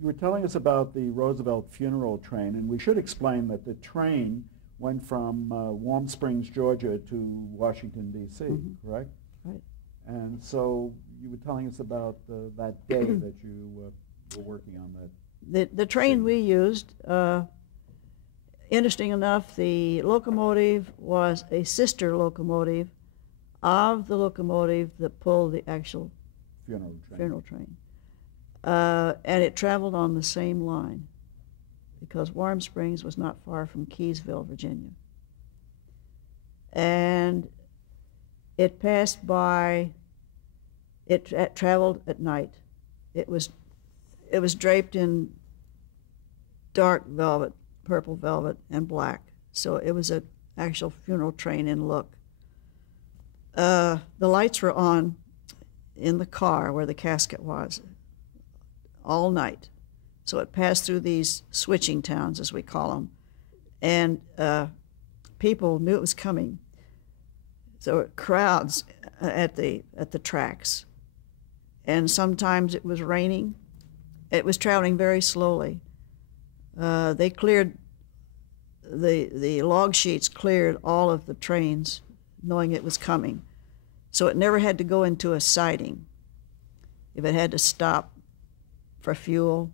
You were telling us about the Roosevelt funeral train, and we should explain that the train went from Warm Springs, Georgia to Washington, D.C., correct? Right. And so you were telling us about that day that you were working on that. The train we used, interesting enough, the locomotive was a sister locomotive of the locomotive that pulled the actual funeral train. And it traveled on the same line because Warm Springs was not far from Keysville, Virginia. And it passed by, it traveled at night. It was draped in dark velvet, purple velvet, and black. So it was an actual funeral train in look. The lights were on in the car where the casket was all night. So it passed through these switching towns, as we call them, and people knew it was coming. So crowds at the tracks, and sometimes it was raining. It was traveling very slowly. They cleared the log sheets, cleared all of the trains, knowing it was coming. So it never had to go into a siding. If it had to stop for fuel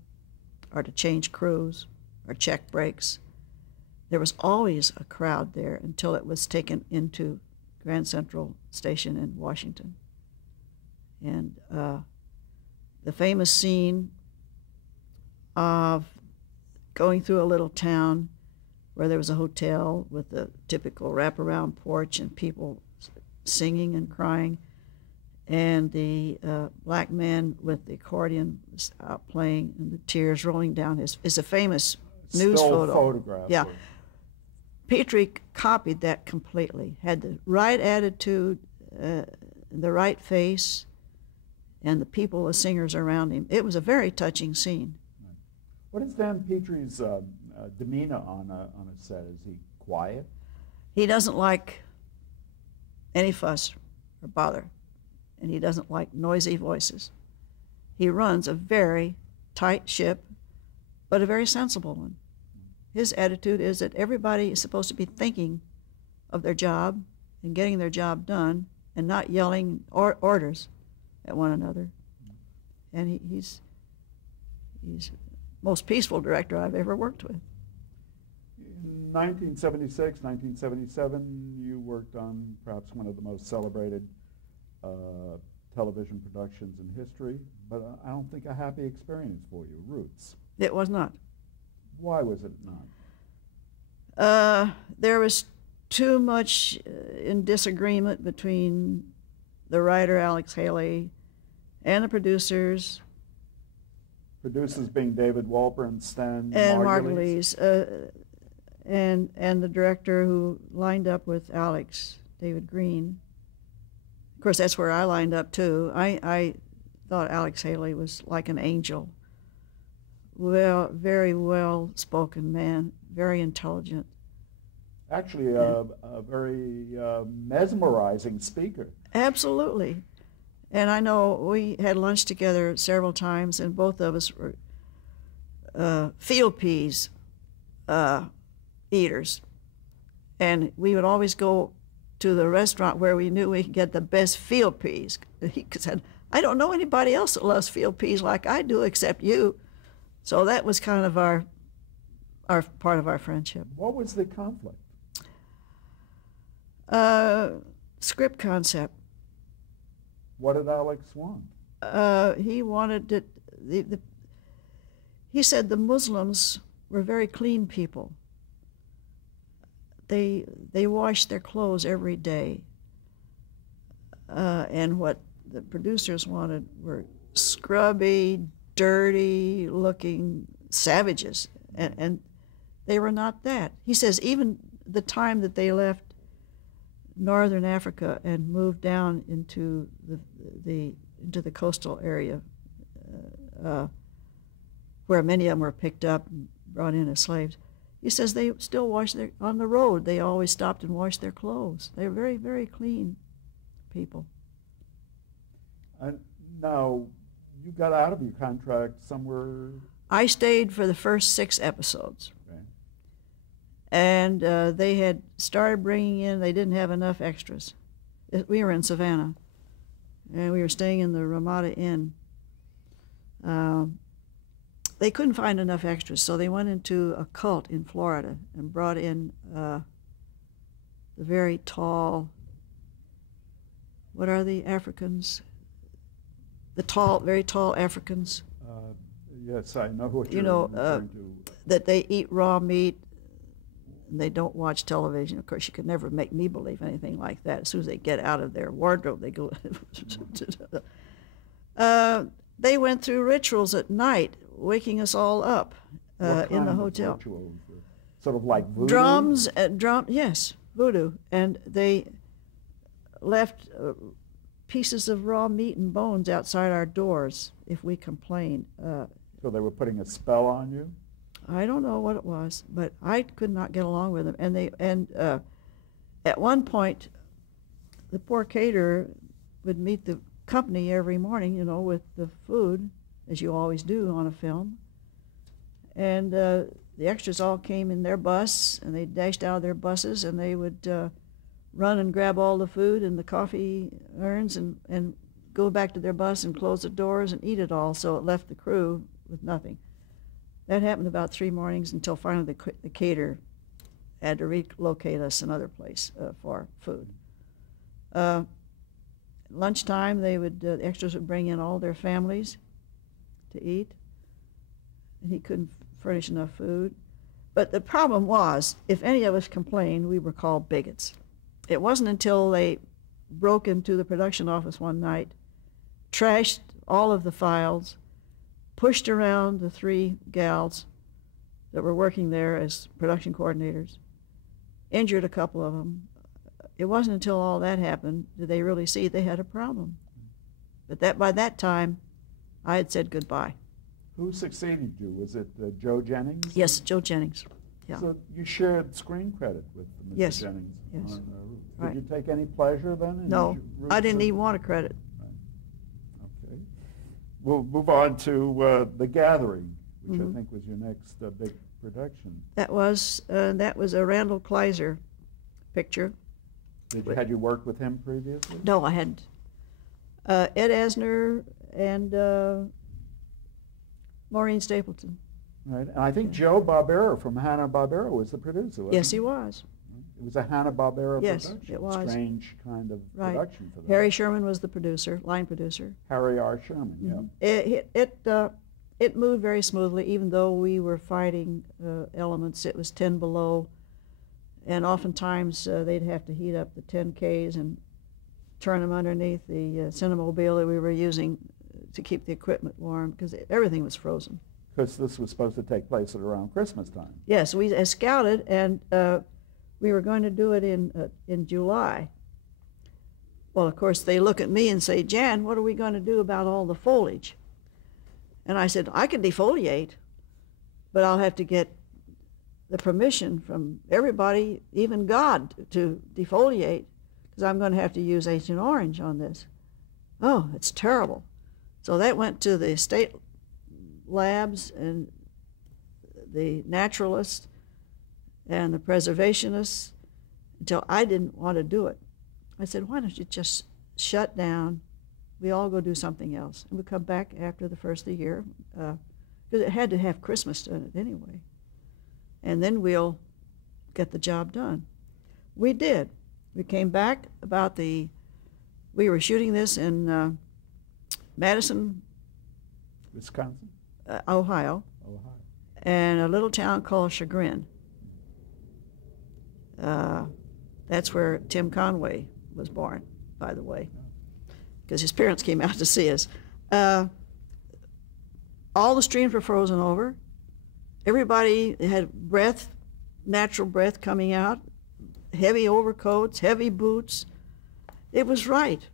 or to change crews or check brakes, there was always a crowd there until it was taken into Grand Central Station in Washington. And the famous scene of going through a little town where there was a hotel with a typical wraparound porch and people singing and crying, and the black man with the accordion was out playing and the tears rolling down his, is a famous news photo. Photograph. Yeah. Petrie copied that completely, had the right attitude, the right face, and the people, the singers around him. It was a very touching scene. What is Dan Petrie's demeanor on a set? Is he quiet? He doesn't like any fuss or bother, and he doesn't like noisy voices. He runs a very tight ship, but a very sensible one. His attitude is that everybody is supposed to be thinking of their job and getting their job done and not yelling orders at one another. And he's the most peaceful director I've ever worked with. In 1976, 1977, you worked on perhaps one of the most celebrated television productions in history, but I don't think a happy experience for you, Roots. It was not. Why was it not? There was too much in disagreement between the writer, Alex Haley, and the producers. Producers being David Wolper and Stan Margulies. And the director who lined up with Alex, David Green. Of course, that's where I lined up too. I thought Alex Haley was like an angel. Well, very well-spoken man, very intelligent. Actually, a very mesmerizing speaker. Absolutely. And I know we had lunch together several times, and both of us were field peas eaters. And we would always go to the restaurant where we knew we could get the best field peas. He said, I don't know anybody else that loves field peas like I do except you. So that was kind of our part of our friendship. What was the conflict? Script concept. What did Alex want? He wanted it. He said the Muslims were very clean people. They washed their clothes every day, and what the producers wanted were scrubby, dirty-looking savages, and they were not that. He says even the time that they left northern Africa and moved down into the coastal area, where many of them were picked up and brought in as slaves. He says they still on the road. They always stopped and washed their clothes. They were very, very clean people. Now, you got out of your contract somewhere I stayed for the first 6 episodes. Okay. And they had started bringing in, they didn't have enough extras. We were in Savannah, and we were staying in the Ramada Inn. They couldn't find enough extras, so they went into a cult in Florida and brought in the very tall, what are the Africans? The tall, very tall Africans. Yes, I know what You you're know, referring to. That they eat raw meat, and they don't watch television. Of course, you could never make me believe anything like that. As soon as they get out of their wardrobe, they go. They went through rituals at night, waking us all up What in the kind of hotel. rituals? Sort of like voodoo? Drums, yes, voodoo, and they left pieces of raw meat and bones outside our doors if we complained. So they were putting a spell on you? I don't know what it was, but I could not get along with them. And at one point, the poor caterer would meet the company every morning, you know, with the food, as you always do on a film. And the extras all came in their bus, and they dashed out of their buses, and they would run and grab all the food and the coffee urns and go back to their bus and close the doors and eat it all, so it left the crew with nothing. That happened about 3 mornings until finally the caterer had to relocate us another place for food. Lunchtime, the extras would bring in all their families to eat, and he couldn't furnish enough food. But the problem was, if any of us complained, we were called bigots. It wasn't until they broke into the production office one night, trashed all of the files, pushed around the 3 gals that were working there as production coordinators, injured a couple of them. It wasn't until all that happened did they really see they had a problem. But by that time, I had said goodbye. Who succeeded you? Was it Joe Jennings? Yes, Joe Jennings. Yeah. So you shared screen credit with Mr. Yes. Jennings. Yes. Did Right. you take any pleasure then? In No, Ruth's I didn't even want a credit. Okay. We'll move on to The Gathering, which Mhm. I think was your next big production. That was a Randall Kleiser picture. Had you worked with him previously? No, I hadn't. Ed Asner and Maureen Stapleton. Right. And I think Joe Barbera from Hanna-Barbera was the producer, wasn't Yes, he was. It was a Hanna-Barbera Yes, production. it was. Strange kind of Right. production for them. Harry Sherman was the producer, line producer. Harry R. Sherman, yeah. It moved very smoothly, even though we were fighting elements. It was 10 below, and oftentimes they'd have to heat up the 10Ks and turn them underneath the Cinemobile that we were using to keep the equipment warm, because everything was frozen. Because this was supposed to take place at around Christmas time. Yes, we scouted, and we were going to do it in July. Well, of course, they look at me and say, "Jan, what are we going to do about all the foliage?" And I said, "I can defoliate, but I'll have to get the permission from everybody, even God, to defoliate, because I'm going to have to use Agent Orange on this." "Oh, it's terrible." So that went to the state labs and the naturalists and the preservationists until I didn't want to do it. I said, "Why don't you just shut down? We all go do something else." And we come back after the first of the year, because it had to have Christmas in it anyway. And then we'll get the job done. We did. We came back we were shooting this in Madison, Wisconsin? Ohio, and a little town called Chagrin. That's where Tim Conway was born, by the way, because his parents came out to see us. All the streams were frozen over. Everybody had natural breath coming out, heavy overcoats, heavy boots. It was right.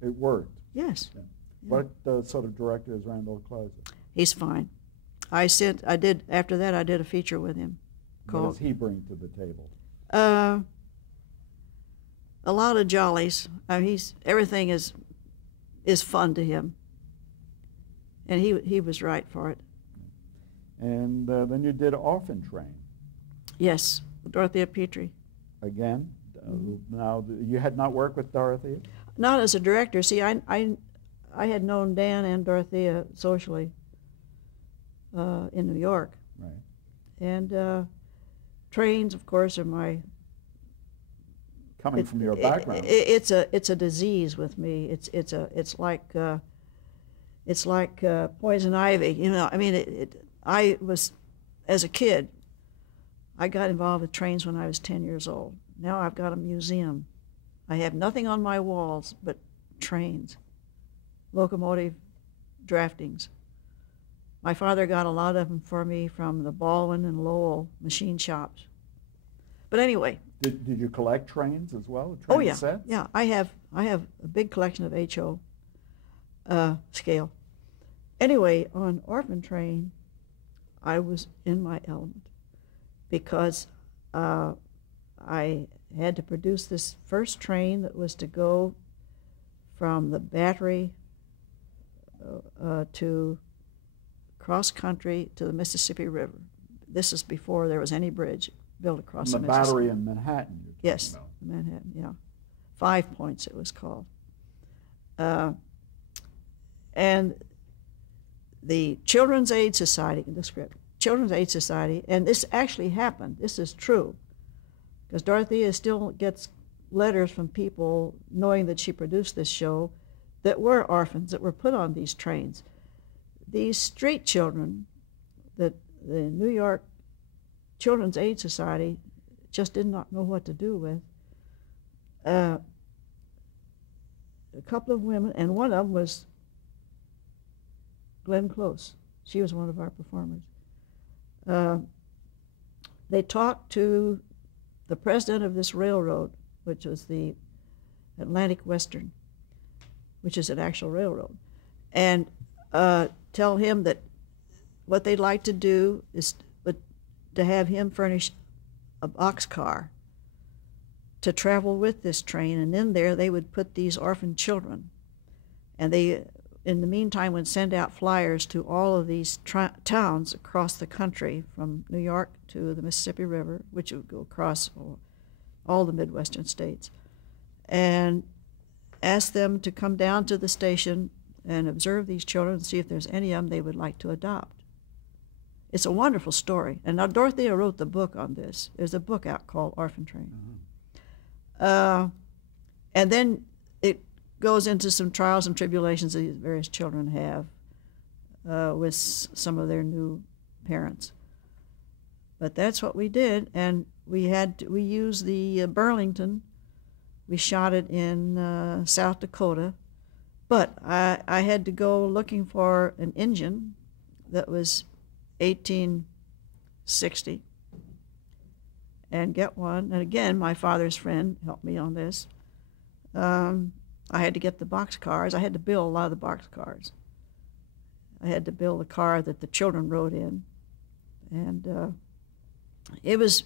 It worked. Yes. Yeah. What sort of director is Randall Kleiser? He's fine. After that, I did a feature with him What called does he bring to the table? a lot of jollies. Everything is fun to him, and he was right for it. And then you did Orphan Train. Yes, Dorothea Petrie. Again, now you had not worked with Dorothea? Not as a director. See, I had known Dan and Dorothea socially in New York. Right. And trains, of course, are my... Coming from your background. It's a disease with me. It's like poison ivy. You know, I mean, I was, as a kid, I got involved with trains when I was 10 years old. Now I've got a museum. I have nothing on my walls but trains, locomotive draftings. My father got a lot of them for me from the Baldwin and Lowell machine shops. But anyway. Did you collect trains as well? Oh yeah, sets? yeah. I have a big collection of HO scale. Anyway, on Orphan Train, I was in my element because I had to produce this first train that was to go from the Battery to cross country to the Mississippi River. This is before there was any bridge built across the Mississippi. Battery in Manhattan, you're talking yes, about. Manhattan, yeah. 5 Points it was called. And the Children's Aid Society, in the script, Children's Aid Society, and this actually happened, this is true, because Dorothea still gets letters from people knowing that she produced this show that were orphans that were put on these trains. These street children that the New York Children's Aid Society just did not know what to do with. A couple of women, and one of them was Glenn Close. She was one of our performers. They talked to the president of this railroad, which was the Atlantic Western, which is an actual railroad, and tell him that what they'd like to do is to have him furnish a boxcar to travel with this train, and in there they would put these orphan children. And they, in the meantime, would send out flyers to all of these towns across the country, from New York to the Mississippi River, which would go across all the Midwestern states, and ask them to come down to the station and observe these children and see if there's any of them they would like to adopt. It's a wonderful story. And now Dorothea wrote the book on this. There's a book out called Orphan Train. And then it goes into some trials and tribulations that these various children have with some of their new parents. But that's what we did, and we used the Burlington. We shot it in South Dakota, but I had to go looking for an engine that was 1860 and get one. And again, my father's friend helped me on this. I had to get the boxcars. I had to build a lot of the boxcars. I had to build the car that the children rode in. And it was,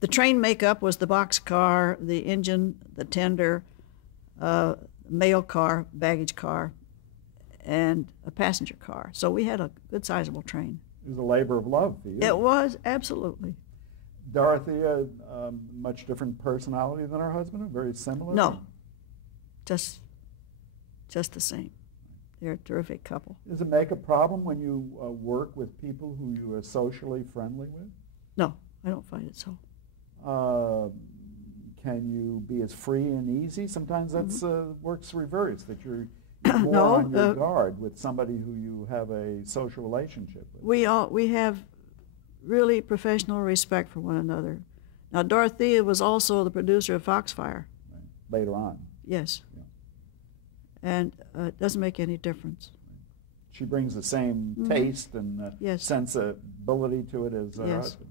the train makeup was the boxcar, the engine, the tender, mail car, baggage car, and a passenger car. So we had a good sizable train. It was a labor of love for you. It was, absolutely. Dorothea, much different personality than her husband, or very similar? No, just the same. They're a terrific couple. Does it make a problem when you work with people who you are socially friendly with? No, I don't find it so. Can you be as free and easy? Sometimes that's works reverse, that you're more No, on your guard with somebody who you have a social relationship with. We have really professional respect for one another. Now, Dorothea was also the producer of Foxfire. Right. Later on. Yes. Yeah. And it doesn't make any difference. She brings the same taste and Yes. sensibility to it as her Yes. husband.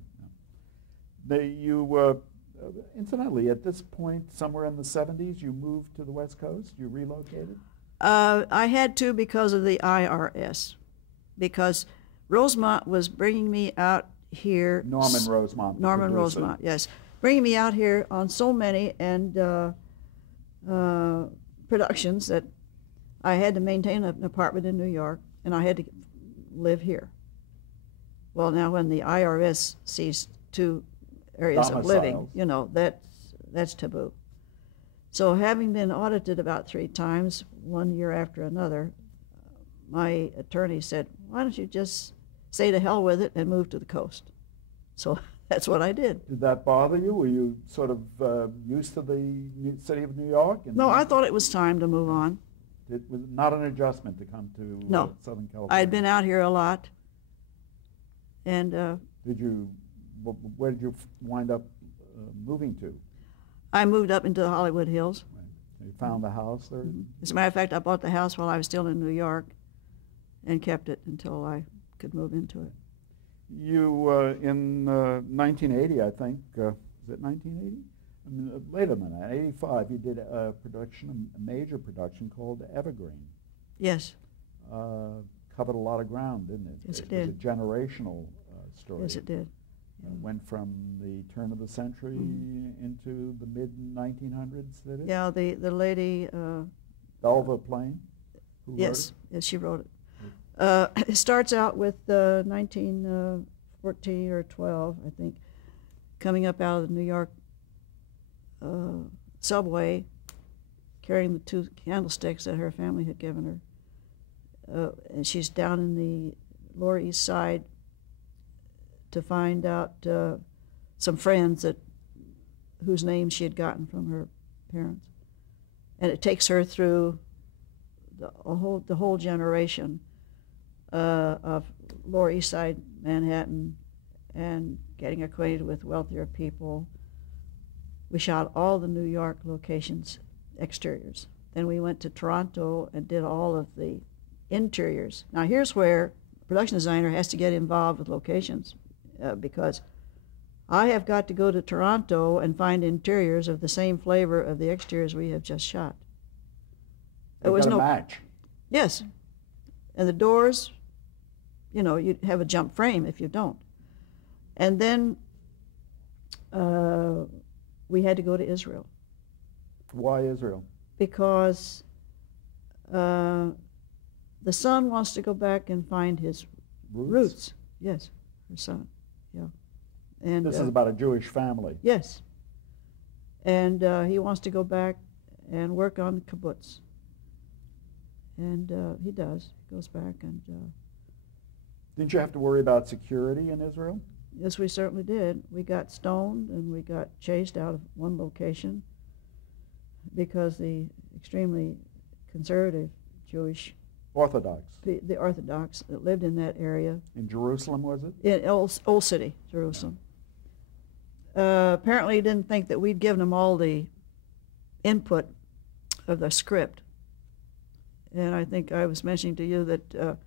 Incidentally, at this point, somewhere in the 70s, you moved to the West Coast? You relocated? I had to because of the IRS, because Rosemont was bringing me out here. Norman Rosemont. Norman Rosemont, yes. Bringing me out here on so many productions that I had to maintain an apartment in New York, and I had to live here. Well, now when the IRS sees two areas of living, Domiciles. you know, that's taboo. So having been audited about 3 times, one year after another, my attorney said, why don't you just say to hell with it and move to the coast? So that's what I did. Did that bother you? Were you sort of used to the city of New York? And No, I thought it was time to move on. it was not an adjustment to come to No. Southern California. I had been out here a lot, and where did you wind up moving to? I moved up into the Hollywood Hills. Right. You found the house there? As a matter of fact, I bought the house while I was still in New York and kept it until I could move into it. You, in 1980, I think, is it 1980? I mean, later than that, 85, you did a production, a major production called Evergreen. Yes, Covered a lot of ground, didn't it? Yes, it was did. a generational story. yes it did. Went from the turn of the century into the mid-1900s, did it? Yeah, the lady, Belva Plain? Who wrote yes, it? yes, she wrote it. It starts out with 1914 or 12, I think, coming up out of the New York subway, carrying the 2 candlesticks that her family had given her. And she's down in the Lower East Side to find out some friends whose names she had gotten from her parents. And it takes her through the whole generation of Lower East Side Manhattan and getting acquainted with wealthier people. We shot all the New York locations, exteriors. Then we went to Toronto and did all of the interiors. Now here's where a production designer has to get involved with locations because I have got to go to Toronto and find interiors of the same flavor of the exteriors we have just shot. There was Got a no match. Yes, and the doors, you know, you have a jump frame if you don't. And then we had to go to Israel Why Israel? because the son wants to go back and find his roots. Yes, her son, yeah. And This is about a Jewish family. yes, and he wants to go back and work on the kibbutz. And he does. He goes back and Didn't you have to worry about security in Israel? yes, we certainly did. We got stoned and we got chased out of one location because the extremely conservative Jewish, Orthodox. the Orthodox that lived in that area, In Jerusalem, was it? in Old City, Jerusalem, apparently didn't think that we'd given them all the input of the script. And I think I was mentioning to you that there's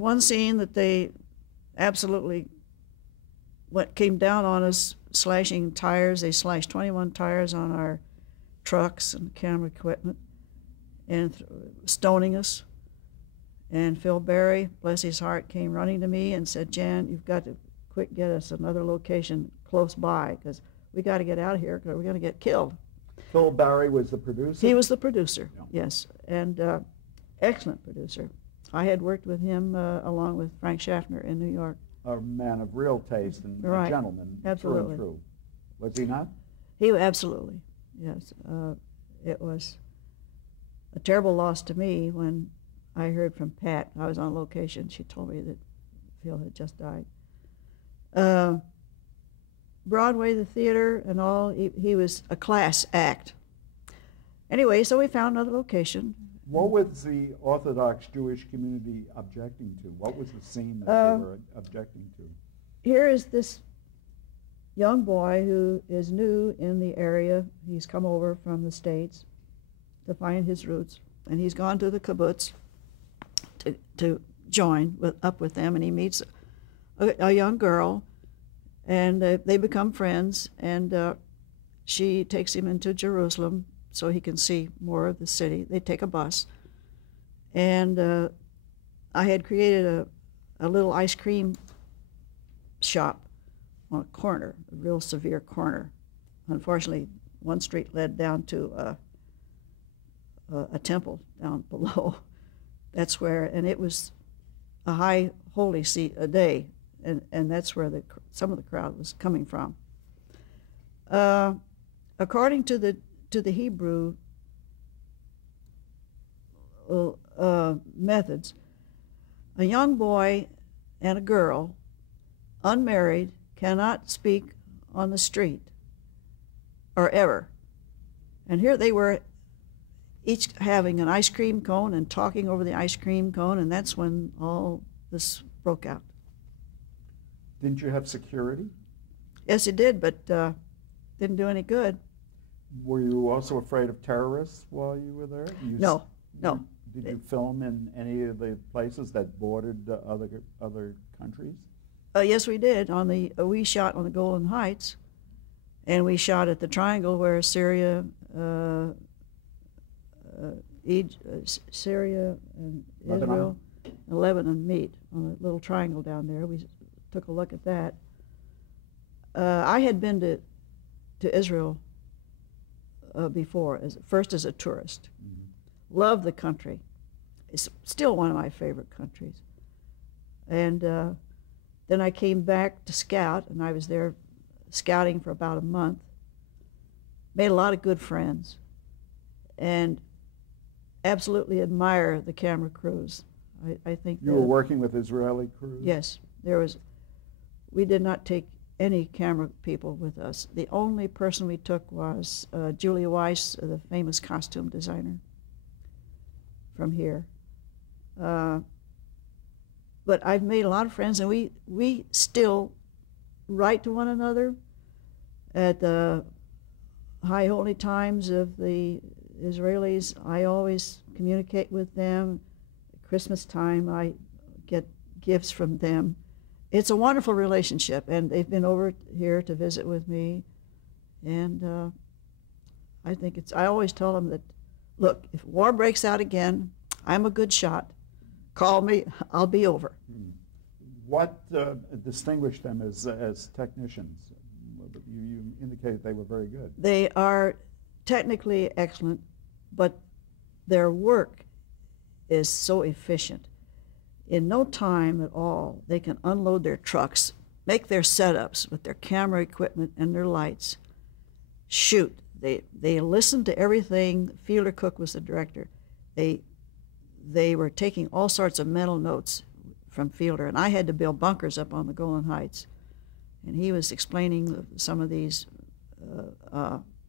one scene that they absolutely came down on us, slashing tires. They slashed 21 tires on our trucks and camera equipment and stoning us. And Phil Berry, bless his heart, came running to me and said, Jan, you've got to quick get us another location close by because we got to get out of here because we're going to get killed. Phil Barry was the producer? He was the producer, Yeah. yes, and excellent producer. I had worked with him along with Frank Schaffner in New York. A man of real taste and Right. a gentleman Absolutely. through and through. Was he not? He absolutely, yes. It was a terrible loss to me when I heard from Pat. I was on location. She told me that Phil had just died. Broadway, the theater, and all, he was a class act. Anyway, so we found another location. What was the Orthodox Jewish community objecting to? What was the scene that they were objecting to? Here is this young boy who is new in the area. He's come over from the States to find his roots, and he's gone to the kibbutz to join up with them, and he meets a young girl, and they become friends, and she takes him into Jerusalem so he can see more of the city. They take a bus, and I had created a little ice cream shop on a corner, a real severe corner. Unfortunately, one street led down to a temple down below. That's where, and it was a high holy day and that's where some of the crowd was coming from. According to the Hebrew methods, a young boy and a girl, unmarried, cannot speak on the street, or ever. And here they were, each having an ice cream cone and talking over the ice cream cone, and that's when all this broke out. Didn't you have security? Yes, it did, but didn't do any good. Were you also afraid of terrorists while you were there? No. Did you film in any of the places that bordered other countries? Yes, we did. We shot on the Golan Heights, and we shot at the triangle where Syria, Syria and Lebanon. Israel and Lebanon meet on a little triangle down there. We took a look at that. I had been to Israel before, first as a tourist. Mm-hmm. Loved the country. It's still one of my favorite countries. And then I came back to scout, and I was there scouting for about a month. Made a lot of good friends, and absolutely admire the camera crews. I think you were working with Israeli crews? Yes, we did not take any camera people with us. The only person we took was Julia Weiss, the famous costume designer from here. But I've made a lot of friends, and we still write to one another at the high holy times of the Israelis. I always communicate with them. At Christmas time, I get gifts from them. It's a wonderful relationship, and they've been over here to visit with me, and I always tell them that, look, if war breaks out again, I'm a good shot. Call me, I'll be over. What distinguished them as technicians? You indicated they were very good. They are technically excellent, but their work is so efficient. In no time at all, they can unload their trucks, make their setups with their camera equipment and their lights, shoot. They listened to everything. Fielder Cook was the director. They were taking all sorts of mental notes from Fielder, and I had to build bunkers up on the Golan Heights. And he was explaining some of these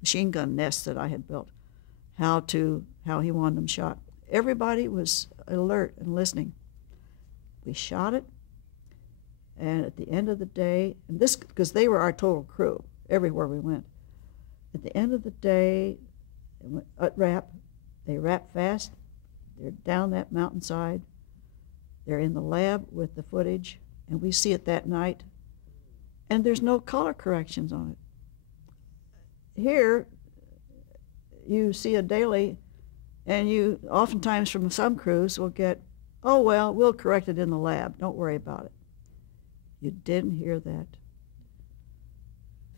machine gun nests that I had built, how he wanted them shot. Everybody was alert and listening. We shot it, and at the end of the day, and this, because they were our total crew everywhere we went, at the end of the day, they wrap fast, they're down that mountainside, they're in the lab with the footage, and we see it that night, and there's no color corrections on it. Here, you see a daily, and you oftentimes from some crews will get, oh, well, we'll correct it in the lab. Don't worry about it. You didn't hear that.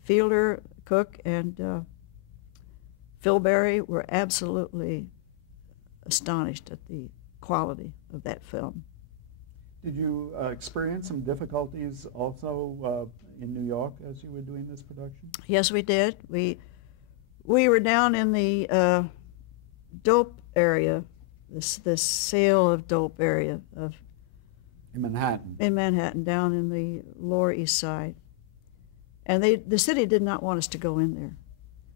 Fielder, Cook, and Phil Berry were absolutely astonished at the quality of that film. Did you experience some difficulties also in New York as you were doing this production? Yes, we did. We were down in the dope area, this sale of dope area in Manhattan. In Manhattan, down in the Lower East Side, and the city did not want us to go in there.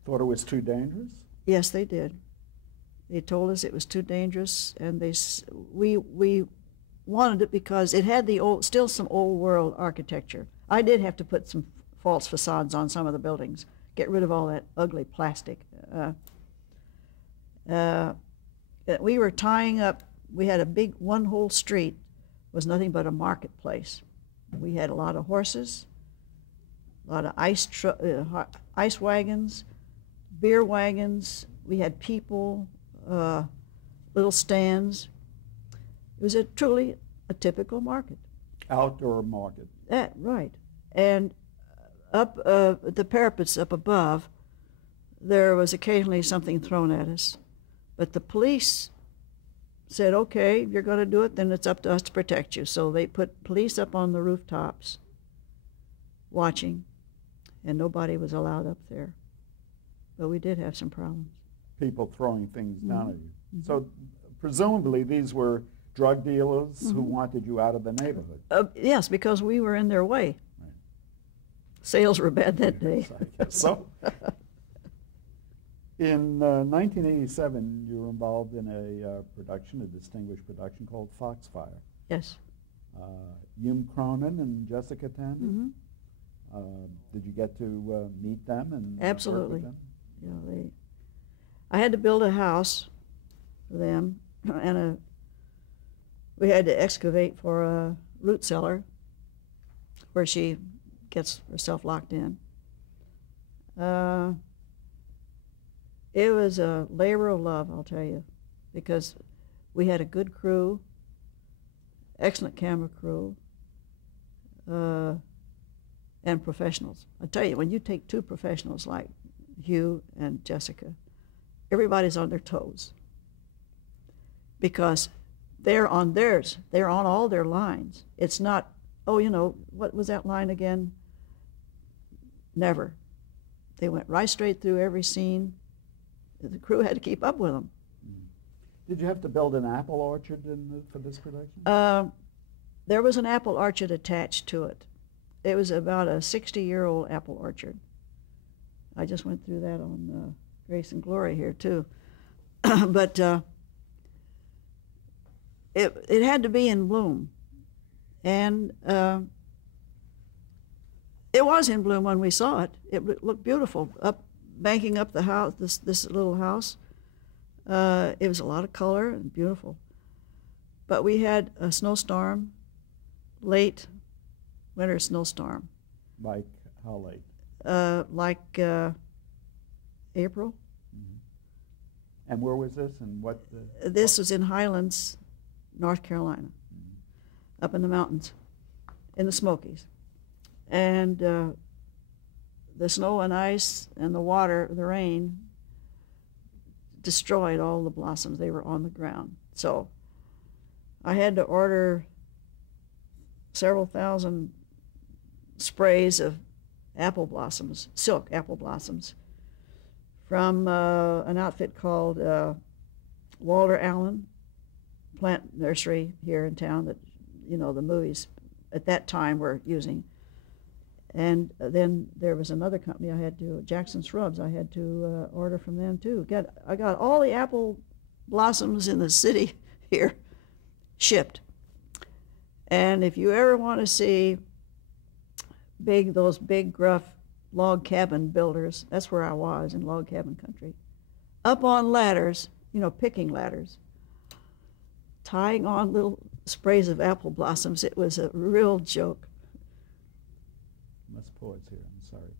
Thought it was too dangerous? Yes, they did. They told us it was too dangerous, and we wanted it because it had still some old world architecture. I did have to put some false facades on some of the buildings, get rid of all that ugly plastic. We were tying up, we had a big one whole street was nothing but a marketplace. We had a lot of horses, a lot of ice wagons, beer wagons. We had people, little stands. It was truly a typical market. Outdoor market. Right. And up the parapets up above, there was occasionally something thrown at us. But the police said, okay, if you're going to do it, then it's up to us to protect you. So they put police up on the rooftops watching, and nobody was allowed up there. But we did have some problems. People throwing things down at you. Mhm. So presumably these were drug dealers who Mhm. wanted you out of the neighborhood. Yes, because we were in their way. Right. Sales were bad that day. Yes, I guess so. In 1987, you were involved in a production, a distinguished production called Foxfire. Yes. Hume Cronin and Jessica Tandy. Hmm. Did you get to meet them and Absolutely. work with them? You know, I had to build a house for them, and we had to excavate for a root cellar where she gets herself locked in. It was a labor of love, I'll tell you, because we had a good crew, excellent camera crew, and professionals. I tell you, when you take two professionals like Hugh and Jessica, everybody's on their toes because they're on theirs. They're on all their lines. It's not, oh, you know, what was that line again? Never. They went right straight through every scene. The crew had to keep up with them. Did you have to build an apple orchard for this production? There was an apple orchard attached to it. It was about a 60-year-old apple orchard. I just went through that on Grace and Glory here too. But it had to be in bloom. And it was in bloom when we saw it. It looked beautiful, banking up the house, this little house. It was a lot of color and beautiful. But we had a snowstorm, late winter snowstorm. Like how late? Like April. Mm-hmm. And where was this and what? This was in Highlands, North Carolina, Mm-hmm. up in the mountains, in the Smokies. And the snow and ice and the water, the rain, destroyed all the blossoms. They were on the ground. So I had to order several thousand sprays of apple blossoms, silk apple blossoms, from an outfit called Walter Allen Plant Nursery here in town that, you know, the movies at that time were using. And then there was another company I had to, Jackson Shrubs, I had to order from them too. I got all the apple blossoms in the city here shipped. And if you ever want to see those big gruff log cabin builders, that's where I was, in log cabin country. Up on ladders, you know, picking ladders, tying on little sprays of apple blossoms. It was a real joke. Must pause here, I'm sorry.